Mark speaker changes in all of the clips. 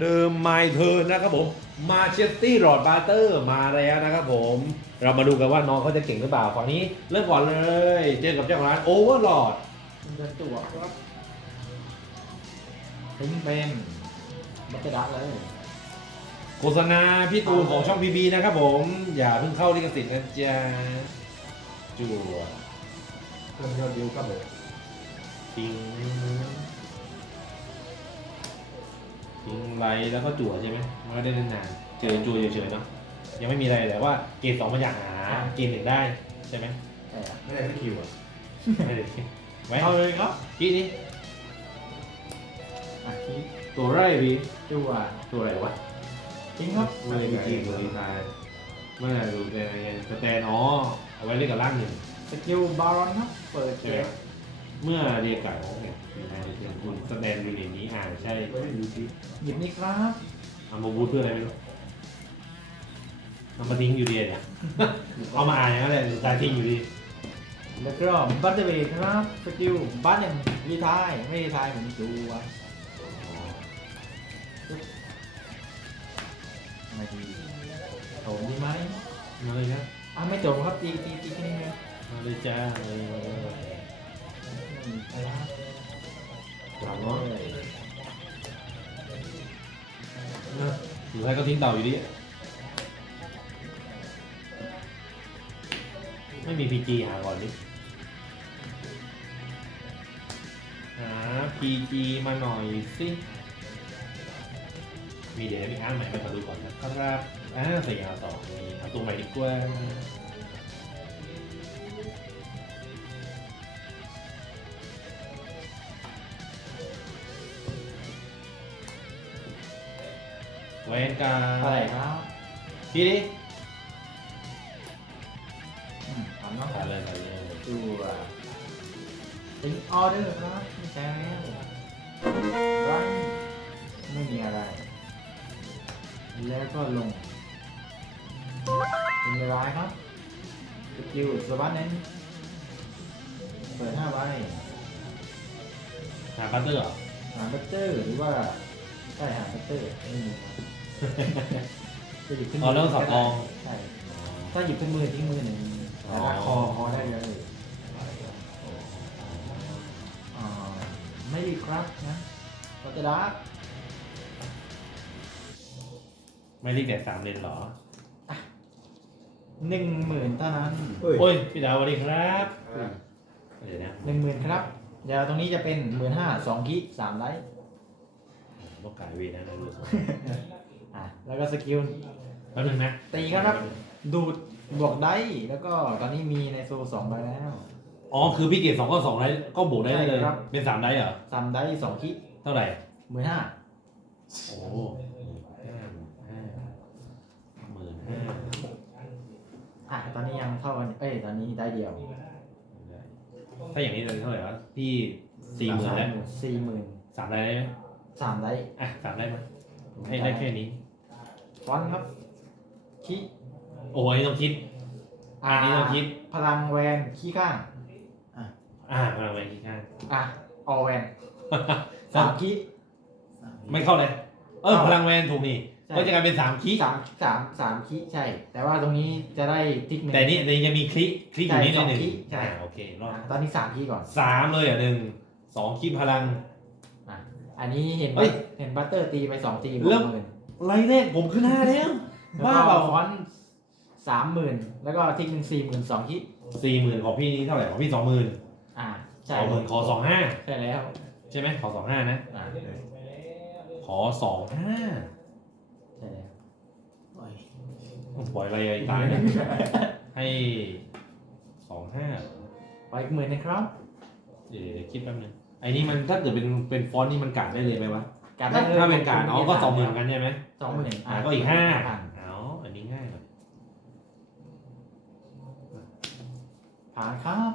Speaker 1: เดิมไมเทิร์นนะครับผมมาเชสตี้รอดบาร์เตอร์มาแล้วนะครับผม เรามาดูกันว่าน้องเขาจะเก่งหรือเปล่าฝั่งนี้เริ่มก่อนเลย เจอกับเจ้าของร้านโอเวอร์ลอด
Speaker 2: มันจะจั่วครับทิ้งเป็นบัตเตอร์ดักเลย
Speaker 1: โฆษณาพี่ตูนของช่องพีบีนะครับผม อย่าเพิ่งเข้าลิขสิทธิ์นะจ๊ะจั่ว
Speaker 2: เพิ่มยอดวิวก็เลย
Speaker 1: ทิ้ง ทิ้งไลท์แล้วก็จั่วใช่ไหมมันก็ได้นานๆเจอจั่วเฉยๆเนาะยังไม่มีอะไรแต่ว่าเกรดสองมันอยากหาเกรดหนึ่งได้ใช่ไหม
Speaker 2: แต่
Speaker 3: ไม่ได้ไม่คิวอะ
Speaker 1: ไม่ได้ไว้
Speaker 2: เอาเลยครับ
Speaker 1: กี้นี้
Speaker 2: อะทิ้ง
Speaker 1: ตัวไรพี่
Speaker 2: จั่ว
Speaker 1: ตัวอะไรวะ
Speaker 2: ทิ้งครับ
Speaker 1: ไม่ได้มีจีบตัวดีไซน์ไม่ได้ดูแต่สแตนอ๋อเอาไว้เล่นกับร่างหนึ่ง
Speaker 2: สกิลบารอนครับ เปิด
Speaker 1: ใช่ไห
Speaker 2: เก
Speaker 1: ม
Speaker 2: ม
Speaker 1: เมื่อเรียกไก่ของเนี่ยมีนายเรียนคุณสแตนอยู่ในนี้อ่าใช่
Speaker 3: ไม่ได้ดูสิ
Speaker 2: หยิบนี่ครับ
Speaker 1: เอามาบูทเพื่ออะไรไม่รู้เอามาทิ้งอยู่ดีเนี่ยเอามาอ่านอย่างนั้นเลยตายทิ้งอยู่ดี
Speaker 2: แล้วก็บัตเตอร์เบรครับสกิลบัตยังรีทายไม่รีทายผมจั่วไม่ดีโถมดีไหม
Speaker 1: มาเลยนะ
Speaker 2: อะไม่จบครับตีตีตีแค่นี้เอง
Speaker 1: มาเลยจ้ามาเลย หลังเนาะสุดท้ายก็ทิ้งเต่าอยู่ดีไม่มีพีจีหาก่อนดิหาพีจีมาหน่อยสิ มีเดี๋ยวมีอ่านใหม่มาขอดูก่อนนะครับ อ่าใส่ยาวต่อมีเอาตัวใหม่ดีกว่า เวนกา
Speaker 2: อะไรครับ
Speaker 1: พี่ดิ
Speaker 2: อืมถามน้อง
Speaker 1: ถ่ายเลยถ่ายเลย
Speaker 2: ตัวทิ้งออเดอร์ครับไม่ใช่แล้วไรไม่มีอะไร แล้วก็ลงเป็นเวลาครับสกิลสวัสดนั้นเปิดห้าใบ
Speaker 1: หาคัตเตอร์เหรอ
Speaker 2: หาบัตเตอร์หรือว่าใช่หาบัตเตอร์ไม่มีครับ จะหยิบขึ้น
Speaker 1: อ๋อแล้วก็สับกอง
Speaker 2: ใช่ถ้าหยิบขึ้นมือทิ้งมือหนึ่งแต่ถ้าคอคอได้เลยอ่าไม่ดีครับนะก็จะดัก
Speaker 1: ไม่รีบแต่สามเลนเหรอ
Speaker 2: หนึ่งหมื่นเท่านั้น
Speaker 3: เฮ้ย
Speaker 1: โอ้ย พี่ดาวสวัสดีครับ
Speaker 3: อ่า
Speaker 1: เดี๋ยวนะ
Speaker 2: หนึ่งหมื่นครับเดี๋ยวตรงนี้จะเป็นหมื่นห้าสองกิสามไลท์
Speaker 1: ต้องกายเวทนะเราดูสิ
Speaker 2: อ่ะแล้วก็สกิล
Speaker 1: แป๊บนึงนะ
Speaker 2: ตีครับดูดบวกได้แล้วก็ตอนนี้มีในโซสองใบแล้ว
Speaker 1: อ๋อคือพี่เกรดสองก็สองได้ก็บวกได้เลย
Speaker 2: ใช่ครับ
Speaker 1: เป็นสามได้เหรอ
Speaker 2: สามได้สองกิ
Speaker 1: เท่าไหร่
Speaker 2: หมื่นห้า
Speaker 1: โอ้ห้าหมื่นห้าหมื่นห้า
Speaker 2: อะตอนนี้ยังเท่ากันเอ้ยตอนนี้ได้เดียว
Speaker 1: ถ้าอย่างนี้จะเท่าไหร่วะพี่สี่หมื่นแล้ว
Speaker 2: สี่หมื่น
Speaker 1: สามได้ไหม
Speaker 2: สามได้
Speaker 1: อะสามได้ไหมให้ได้แค่นี้
Speaker 2: ฟ อนต์ครับคิ
Speaker 1: โอ้ยต้องคิดอันนี้ต้องคิด
Speaker 2: พลังแวนขี้ข้าง
Speaker 1: อ่ามาไปคิดข้าง
Speaker 2: อะออแวนสามคิ
Speaker 1: ไม่เข้าเลย เออ พลังแวนถูกนี่
Speaker 2: ใช่
Speaker 1: ก็จะกลายเป็นสามคี
Speaker 2: สามสามสามคิใช่ แต่ว่าตรงนี้จะได้ทิกหนึ่ง
Speaker 1: แต่นี่แต่ยังมีคลิกคลิกอยู่นิด
Speaker 2: ใช่
Speaker 1: หนึ่ง
Speaker 2: สองคลิกใช่
Speaker 1: อ่าโอเครอด
Speaker 2: อะตอนนี้สามคิก่อน
Speaker 1: สามเลยอะหนึ่งสองคีพลัง
Speaker 2: อะอันนี้เห็น
Speaker 1: เฮ้ย
Speaker 2: เห็นบัตเตอร์ตีไปสองตี
Speaker 1: เริ่ม
Speaker 2: หมื่น
Speaker 1: ไรเลขผมขึ้นห้าแล้ว
Speaker 2: แล้ว
Speaker 1: บ้า
Speaker 2: ก็
Speaker 1: เปล่า
Speaker 2: ฟอนต์สามหมื่นแล้วก็ทิกหนึ่งสี่หมื่นสองคิ
Speaker 1: สี่หมื่นของพี่นี่เท่าไหร่ของพี่สองหมื่น
Speaker 2: อะ
Speaker 1: ส
Speaker 2: ใช่
Speaker 1: องหมื่นขอสองห้า
Speaker 2: ใช่แล้ว
Speaker 1: ใช่ไหมขอสองห้านะ
Speaker 2: อะ
Speaker 1: ขอสองห้า
Speaker 2: ใช่แล้ว
Speaker 1: ปล่อยอะไรอีกตายนะให้สองห้า
Speaker 2: ไปอีกหมื่นนะครับ
Speaker 1: เดี๋ยวเดี๋ยวคิดแป๊บนึงไอ้นี่มันถ้าเกิดเป็นเป็นฟอนต์นี่มันกาดได้เลยไหมวะ
Speaker 2: การ
Speaker 1: ถ้าถ้าเป็นกาดอ๋อก็สองหมื่นกันใช่ไหม
Speaker 2: สองหมื่น
Speaker 1: อ่าก็อีกห้า
Speaker 2: พัน
Speaker 1: เอาอันนี้ง่ายหน่อย
Speaker 2: ผ่านครับ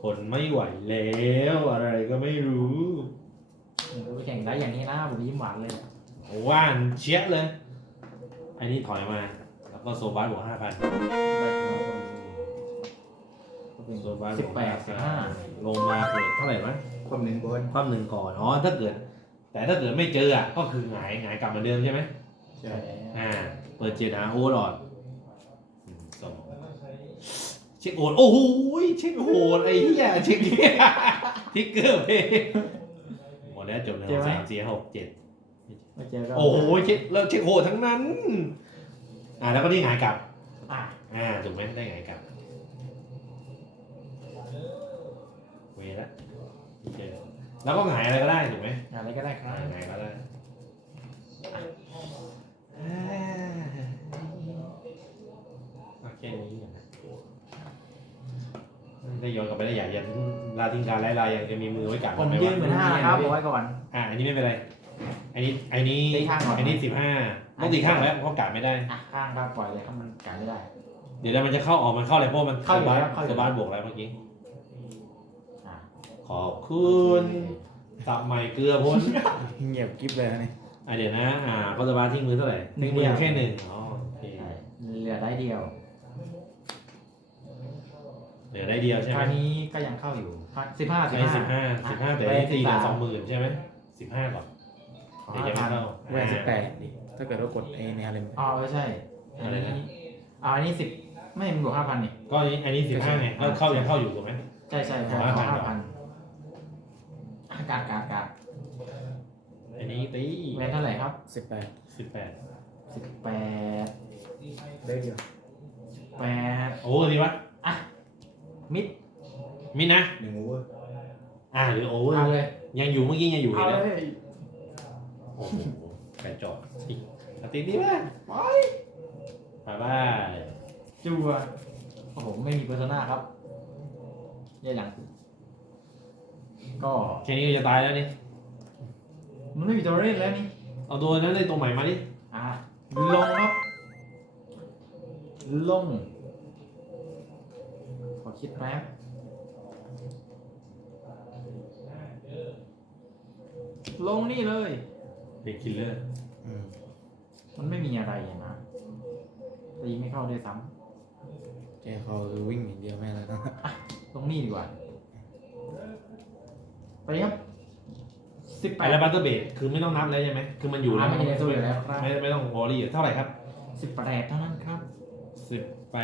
Speaker 1: ทนไม่ไหวแล้วอะไรก็ไม่รู้
Speaker 2: ผมไปแข่งได้อย่างนี้นะผมยิ้มหวานเลย
Speaker 1: ว่านเชียเลย อันนี้ถอยมา แล้วก็โซบัสบวกห้าพัน
Speaker 2: ได้ครับผม
Speaker 1: โซบา
Speaker 2: สิบแปดสิบห้า
Speaker 1: ลงมาเกิดเท่าไหร่วะ
Speaker 2: คนหนึ่งบน
Speaker 1: ความหนึ่งก่อนอ๋อถ้าเกิด แต่ถ้าเกิดไม่เจออะก็คือหงายหงายกลับเหมือนเดิมใช่ไหม
Speaker 2: ใช่
Speaker 1: อ่าเปิดเจนาโอเวอร์ลอดหนึ่งสองเช็คโอนโอ้โหเช็คโอนไอ้เหี้ยเช็คเหี้ยทิกเกอร์เพย์หมดแล้วจบแล้วสามสี่ห้าหกเจ็ด
Speaker 2: ไม่เจอก็
Speaker 1: โอ้โหเช็คเริ่มเช็คโหดทั้งนั้น อ่าแล้วก็นี่หงายกลับ
Speaker 2: อะ
Speaker 1: อ่าถูกไหมได้หงายกลับ เวละ เจอแล้วก็หงายอะไรก็ได้ถูกไหม
Speaker 2: อะไรก็ได้ครั
Speaker 1: อ่า
Speaker 2: บ
Speaker 1: หงายก็ได้อ่าเอาแค่นี้ก่อนนะได้ย้อนกลับไปได้อยากยันลาทิงการไล่ลายยังจะมีมือไว้กัด
Speaker 2: ผม
Speaker 1: ไห
Speaker 2: ยืนเหมือนห้านะครับ
Speaker 1: ไว้
Speaker 2: เอาไว้ก่อน
Speaker 1: อ่าอันนี้ไม่เป็นไร อันนี้อันนี้
Speaker 2: ตีข้างก่อน
Speaker 1: อันนี้สิบห้าต้องตีข้างแล้วเพราะกัดไม่ได้
Speaker 2: อะข้างครับปล่อยเลยครับมันกันไม่ได้
Speaker 1: เดี๋ยวมันจะเข้าออกมันเข้าอะไรเพราะมัน
Speaker 2: เข้าอยู่
Speaker 1: สบา
Speaker 2: แล้วเข้าอยู่
Speaker 1: สบานบวกแล้วเมื่อกี้
Speaker 2: อะ
Speaker 1: ขอบคุณสับใหม่เกลือพ้น
Speaker 3: เงียบกิ๊บเลยนะนี่
Speaker 1: อะเดี๋ยวนะ อ่าก็สบานทิ้งมือเท่าไหร่ทิ้งมือแค่หนึ่งอ๋อโอเค
Speaker 2: ใช่เหลือได้เดียว
Speaker 1: เหลือได้เดียวใช่
Speaker 2: ค
Speaker 1: ไหม
Speaker 2: ราวนี้ก็ยังเข้าอยู่สิบห้าสิ
Speaker 1: ไอ้
Speaker 2: บ
Speaker 1: สิบ
Speaker 2: ห้า
Speaker 1: ห้าสิบห้าแต่อันนี้ตีเหลือสองหมื่นใช่ไหมสิบห้าก่อน
Speaker 2: ขอ
Speaker 1: เดี๋ยว
Speaker 2: ห้า
Speaker 1: ยัง
Speaker 2: พั
Speaker 1: ไม่
Speaker 2: น
Speaker 1: เข้า
Speaker 3: แหวนสิบแปดดิถ้าเกิดว่ากดไอ้ในฮาเลม
Speaker 2: อ๋อไม่ใช่อัน
Speaker 1: อะไร
Speaker 2: นี้
Speaker 1: นะ
Speaker 2: อ่าอันนี้สิบไม่มันบวกห้าพันนี่
Speaker 1: ก็อันนี้อันนี้สิบห้าไงก็เข้ายังเข้าอยู่ถูกไหม
Speaker 2: ใช่ใช่
Speaker 1: ข
Speaker 2: ข
Speaker 1: อ
Speaker 2: อ
Speaker 1: 5,000
Speaker 2: ห้าพัน การการการ
Speaker 1: อันนี้ตี
Speaker 2: แวนเท่าไหร่ครับ
Speaker 3: สิบแปด
Speaker 1: สิบแปด
Speaker 2: สิบแปด
Speaker 3: ได้เดียว
Speaker 2: แปด
Speaker 1: โอ้ดีวะ
Speaker 2: อะมิด
Speaker 1: มินนะ
Speaker 3: หนึ่งโอเวอร์
Speaker 1: อ่าหรือโอเวอร์
Speaker 2: เอาเลย
Speaker 1: ยังอยู่เมื่อกี้ยังอยู่
Speaker 2: เอา
Speaker 1: เลย
Speaker 2: เล
Speaker 1: นะ
Speaker 2: ย
Speaker 1: โอ้โหแปดจอดอีกอะตีดีมาก
Speaker 2: ไป
Speaker 1: บายบาย
Speaker 2: จัวโอ้โหไม่มีเพอร์โซนาครับเย่หลัง ก็
Speaker 1: แค่นี้ก็จะตายแล้วนี่
Speaker 2: มันไม่มีตัวเล่นแล้วนี่
Speaker 1: เอาตัวนั้นเลยตัวใหม่มาดิ
Speaker 2: อะลงครับ ลง ขอคิดแป๊บลงนี่เลย
Speaker 1: เป็นคิลเลอร์
Speaker 3: อืม
Speaker 2: มันไม่มีอะไรอะนะตีไม่เข้าด้วยซ้
Speaker 3: แกเขาคือวิ่งอย่างเดียวไม่อะไรนะำ
Speaker 2: ลงนี่ดีกว่า ไปครับสิบแป
Speaker 1: ไอ
Speaker 2: ด
Speaker 1: แล้วบัตเตอร์เบดคือไม่ต้องนับแล้วใช่ไหมคือมันอยู่
Speaker 2: อ่าไม่มีในตู้อยู่แล้วครับ
Speaker 1: ไม่ไม่ต้องวอรี่เท่าไหร่ครับ
Speaker 2: สิบแปดเท่านั้นครับ
Speaker 1: สิบแป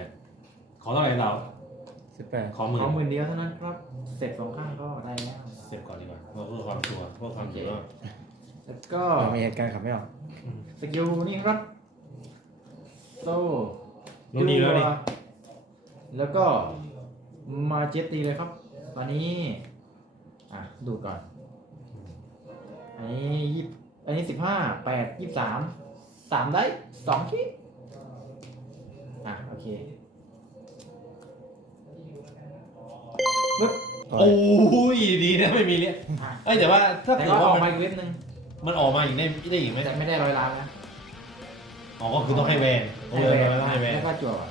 Speaker 1: ดขอเท่าไหร่เรา
Speaker 3: สิบแปด
Speaker 1: ขอหมื่น
Speaker 2: ขอหมื่นเดียวเท่านั้นครับเสร็จสองข้างก็ได้แล้ว
Speaker 1: เสร็จก่อนดีกว่าเพื่อความชัวร์เพื่อความชัวร์
Speaker 2: แล้วก็
Speaker 3: มีเหตุการณ์ขับไม่ออก
Speaker 2: สกิลนี่ครับโซ่
Speaker 1: ลงดีแล้วนี่
Speaker 2: แล้วก็มาเจ็ตตีเลยครับ ตอนนี้ อะ ดูดก่อน อันนี้ยี่อันนี้สิบห้าแปดยี่สามสามได้สองคิดอะ โอเคปึ๊บ
Speaker 3: ต่อ
Speaker 1: โอ้ยดีนะไม่มีเนี่ย
Speaker 2: อะ
Speaker 1: เอ้ยแต่ว่าถ้า
Speaker 2: แต่
Speaker 1: เกิด
Speaker 2: ว่าอ
Speaker 1: ว่า
Speaker 2: อก
Speaker 1: มั
Speaker 2: มานอีกเว็บหนึ่ง
Speaker 1: มันออกมาอีกได้ได้อีกไหม
Speaker 2: แต่ไม่ได้ร้อยล้านนะ
Speaker 1: อ๋อก็คือต้องให้แวนต้องให้แวนต้องให้แวน
Speaker 2: แล้วก็จั่วก่อน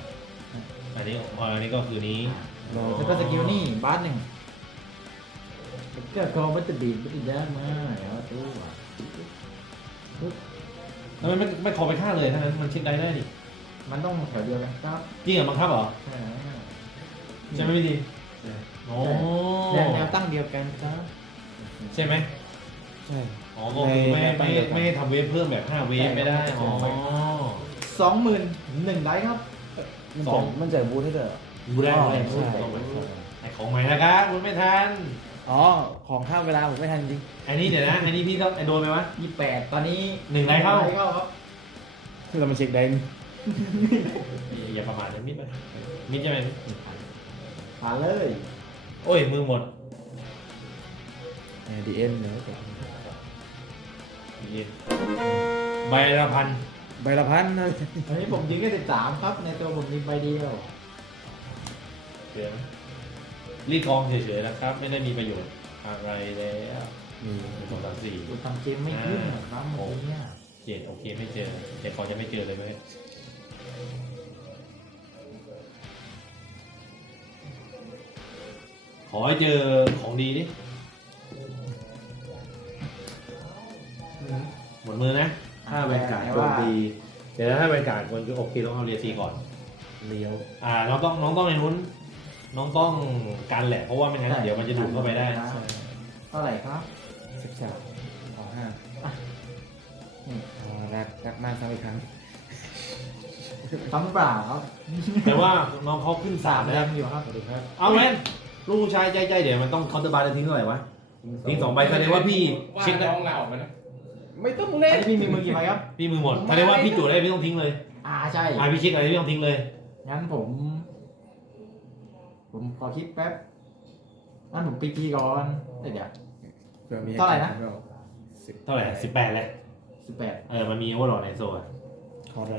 Speaker 1: อันนี้อ๋ออันนี้ก็คือนี้
Speaker 3: โล
Speaker 2: แล้วก็สกิลนี่บาสหนึ่ง เกิดคอมันจะบีบมันจะยากมากแล้วตู้อะ
Speaker 1: แล้วมันไม่ไม่ขอไปฆ่าเลยถ้างั้นมันเช็คได้ได้ดิ
Speaker 2: มันต้องแถวเดียวกันครับ
Speaker 1: จริงเหรอบังคับเหรอ
Speaker 2: ใช่แล้ว
Speaker 1: ใช่ไหมพี่ดีโอ้
Speaker 2: แนวแนวตั้งเดียวกันครับ
Speaker 1: ใช่ไหม
Speaker 3: ใช่
Speaker 1: อ๋อก็คือไม่ไม่ไม่ให้ทำเวฟเพิ่มแบบ5เวฟไม่ได้ อ๋อ
Speaker 2: สองหมื่นหนึ่งได้ครับ
Speaker 3: มัน
Speaker 1: สอง
Speaker 3: จะมันจะบูทให้เด้อ
Speaker 1: ดูได้ดูได้
Speaker 3: ใช่
Speaker 1: ไอของใหม่นะครับคุณไม่ทัน
Speaker 3: อ๋อ ของข้ามเวลาผมไม่ทันจริง
Speaker 1: อันนี้เดี๋ยวนะ อันนี้พี่ต้องไอโดนไหมวะ
Speaker 2: ยี่แปดตอนนี้
Speaker 1: หนึ่งไลท์เข้า
Speaker 2: ไลท์เข้าครับ
Speaker 3: คือเรามาเช็คได้
Speaker 1: อย่าประมาทนะมิดไปมิดใช่ไหม
Speaker 2: ผ่านเลย
Speaker 1: โอ้ย มือหมด
Speaker 3: ดีเอ็นเนอะ
Speaker 1: ใบละพัน
Speaker 3: ใบละพันนะ
Speaker 2: อันนี้ผมยิงแค่สิบสามครับ ในตัวผมมีใบเดียว
Speaker 1: เดี๋ยว รีดกองเฉยๆนะครับ ไม่ได้มีประโยชน์อะไรแล้ว
Speaker 3: มี
Speaker 1: หนึ่งสองสามสี่
Speaker 2: ดูทำเกมไม่ขึ้นหรอกครับเมื่อกี้เนี่ย
Speaker 1: เจ็ดโอเคไม่เจอเดี๋ยวขอจะไม่เจอเลยไหมขอให้เจอของดีดิหมดมือนะ ถ้าแวนการ์ดโจมตีเดี๋ยวถ้าแวนการ์ดคนก็โอเคต้องเอาเรียซีก่อน
Speaker 3: เลี้ยว
Speaker 1: อ่า น้องต้องน้องต้องในนู้น น้องต้องการแหละเพราะว่าไม่งั้น
Speaker 2: ใช่
Speaker 1: เดี๋ยวมันจะดูดเข้าไปได้
Speaker 2: เท่าไหร่ครับ
Speaker 3: สิบสามขอห้า
Speaker 2: นี่
Speaker 3: อ๋อรักรักมากซ้ำอีกครั้ง
Speaker 2: ทำเปล่าครับ
Speaker 1: แต่ว่าน้องเขาขึ้นสาม
Speaker 2: แร
Speaker 1: แล้ว
Speaker 2: งอยู่ครับ
Speaker 3: สวัสดีครับ
Speaker 1: เอาแว่นลูกผู้ชายใจใจเดี๋ยวมันต้องคอนเตอร์บาร์จะทิ้งเท่าไหร่วะทิ้งสองใบแสดงว่าพี่
Speaker 4: ว่า
Speaker 1: เช็คได้
Speaker 4: น้องเราออกมานะ
Speaker 3: ไม่ต้อง
Speaker 2: อั
Speaker 3: เล่
Speaker 2: น
Speaker 3: น
Speaker 2: นี้พี่มีมือกี่ใบครับ
Speaker 1: พี่มือหมดแสดงว่าพี่จุได้ไม่ต้องทิ้งเลย
Speaker 2: อ่าใช่
Speaker 1: อ่าพี่เช็คอะไรไม่ต้องทิ้งเลย
Speaker 2: งั้นผม ผมขอคิดแป๊บงั้นผมปีกีก่อนเดี๋ยว
Speaker 3: เผื่อมี
Speaker 2: เท่าไหร่นะ
Speaker 3: สิบ
Speaker 1: เท่าไหร่สิบแปดเลย
Speaker 2: สิบแปด
Speaker 1: เออมันมีโอเวอร์โหลดในโซ่อะ
Speaker 3: ขออะไร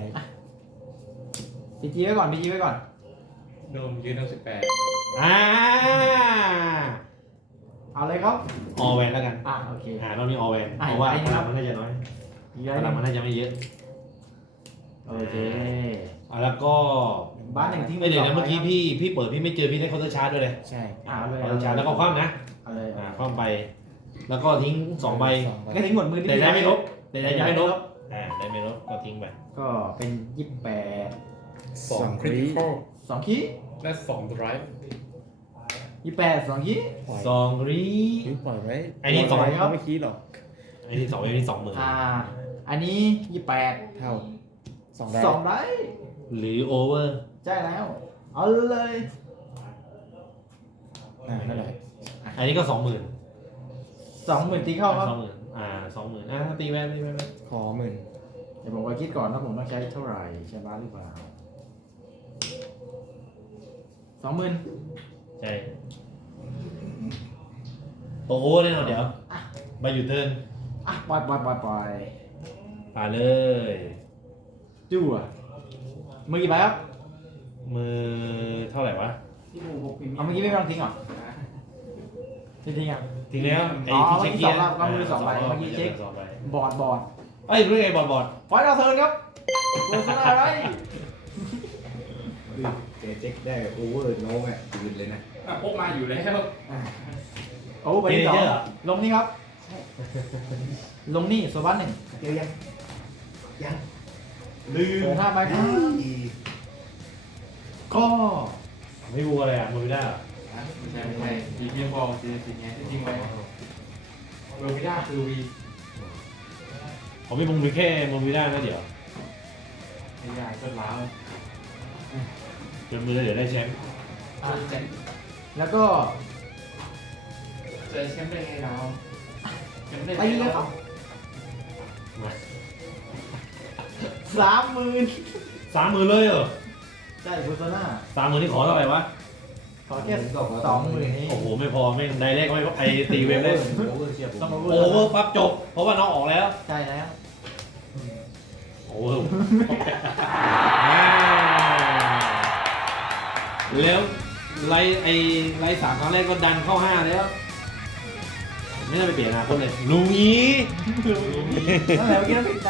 Speaker 2: ปีจีไว้ก่อนปีจีไว้ก่อน
Speaker 4: โดนยืนตั้งสิบแปด
Speaker 1: อ่า
Speaker 2: เอาเลยครับ
Speaker 1: ออแวนแล้วกัน
Speaker 2: อ่าโอเค
Speaker 1: อ่ารอบนี้ออแวน
Speaker 2: อะ
Speaker 1: เพราะว่า
Speaker 2: อีก
Speaker 1: พ
Speaker 2: ใบหนึ่งครั
Speaker 1: ลั
Speaker 2: บ
Speaker 1: งมันน่าจะน้อย
Speaker 2: อีก
Speaker 1: พ
Speaker 2: แล้ว
Speaker 1: ลังมันน่าจะไม่เยอะ
Speaker 2: โอเค
Speaker 1: อะแล้วก็
Speaker 2: บ้านหนึ่งทิ้ง
Speaker 1: ไม่เดี๋ยวนะ
Speaker 2: สง
Speaker 1: เมื่อกี้
Speaker 2: ใบครับ
Speaker 1: พี่พี่เปิดพี่ไม่เจอพี่ได้เคาน์เตอร์ชาร์จด้วยเลย
Speaker 3: ใช่
Speaker 2: อ่าเลย
Speaker 1: เคาน์เตอร์ชาร์จแล้วก็คว่ำนะ
Speaker 2: เอาเลย
Speaker 1: อ่าคว่ำไป แล้วก็ทิ้งสองใบ
Speaker 3: สองใบ
Speaker 2: ก็ทิ้งหมดมือที่
Speaker 1: แต่ได้ไม่ลบ
Speaker 2: พี่
Speaker 1: แต่ได้ยังไม่ลบอ่าได้ไม่ลบก็ทิ้งไป
Speaker 2: ก็เป็นยี่สิบแปด
Speaker 4: สองคริติคอล
Speaker 2: สองขี้
Speaker 4: และสองไดรฟ์
Speaker 2: ยี่สิบแปดสองขี้
Speaker 3: ปล่อย
Speaker 1: สองรี
Speaker 3: หรือปล่อยไว้
Speaker 1: ไอ้นี่สอง
Speaker 3: ปล่ยเขาไม่คิดหรอก
Speaker 1: ไอ้ที่สองไอ้ที่สองหมื่น
Speaker 2: อ่า อันนี้ยี่สิบแปด
Speaker 3: เท่าสองได้
Speaker 2: สองไร
Speaker 1: หรือโอเวอร์
Speaker 2: ใช่แล้ว เอาเลย
Speaker 3: อ่าเท่าไหร่
Speaker 1: อันนี้ก็สองหมื่น
Speaker 2: สองหมื่นตีเข้าครับ
Speaker 1: สองหมื่นอ่าสองหมื่นอ่าตีแว่นตีแว่น
Speaker 3: ขอหมื่น
Speaker 2: เดี๋ยวผมไปคิดก่อนว่าผมต้องใช้เท่าไหร่ใช้บ้านหรือเปล่าสองหมื่น
Speaker 1: ใช่โอ้โหแน่นอนเดี๋ยวมาอยู่เทิร์น
Speaker 2: อะปล่อยปล่อยปล่อยปล่อย
Speaker 1: ป่าเลย
Speaker 2: จู่อะมือกี่ใบครับ
Speaker 1: มือเท่าไหร่วะ
Speaker 2: เอาเมื่อกี้ไม่ต้องทิ้งเหรอไม่ทิ้งอะ
Speaker 1: ทิ้งแล้วไอ้
Speaker 2: อ๋อ
Speaker 1: ที่เช็ค
Speaker 2: เมื่อกี้สองรอบก็มือสองใบ
Speaker 1: ร
Speaker 2: เมื่อกี้เช็ค
Speaker 1: สองใบบ
Speaker 2: อร์ดบอร์ด
Speaker 1: เอ้ยรู้ไงบอลบอล
Speaker 2: พอยเราเทิร์นครับโดนชนะอะไร
Speaker 5: เจเจ๊กได้โอเวอร์โน้อะยืนเลยนะ
Speaker 4: อะพวกมาอยู่แล้ว
Speaker 2: โอ้ใบที่สองลงนี่ครับ ลงนี่โซบัสหนึ่ง
Speaker 5: เดี๋ยวยังยังลืม
Speaker 2: เปิดห้าใบครับ ก็
Speaker 1: ไม่รู้อะไรอะมือไม่ได้เหรอ
Speaker 4: ไม่ใช่ไม่ใช่ดีเพียงบอลจริงๆไงที่จริงไว้โรบิด้าคือวี
Speaker 1: ผมไม่มุงมือแค่มือไม่ได้นะเดี๋ยว
Speaker 4: ไม่ได้ก็ล้าว
Speaker 1: จนมือเดี๋ยวได้แชมป์
Speaker 2: อะแล้วก็
Speaker 4: เจอแชมป์ได้ไงเราแชมป์ได้
Speaker 2: ตีเลยครับสามหมื่น
Speaker 1: สามหมื่นเลยเหรอ
Speaker 2: ใช่บูโซน่า
Speaker 1: สามหมื่นนี่ขอเท่าไหร่วะ
Speaker 2: ขอแค่สองหมื่นนี้
Speaker 1: โอ้โห ไม่พอไม่ได้เลขไม่พอไอตีเวฟได้
Speaker 5: โอเวอร์เชียร์ผม
Speaker 2: ต้องมา
Speaker 1: โอเวอร์ปั๊บจบ เพราะว่าน้องออกแล้ว
Speaker 2: ใช่แล้ว
Speaker 1: โอเวอร์แล้วไล่ไอไล่สามครั้งแรกก็ดันเข้าห้าแล้ว ไม่น่าไปเปลี่ยนอนาคตเลยลุงนี้
Speaker 2: นั่นแหละเมื่อกี้เราผิดใจ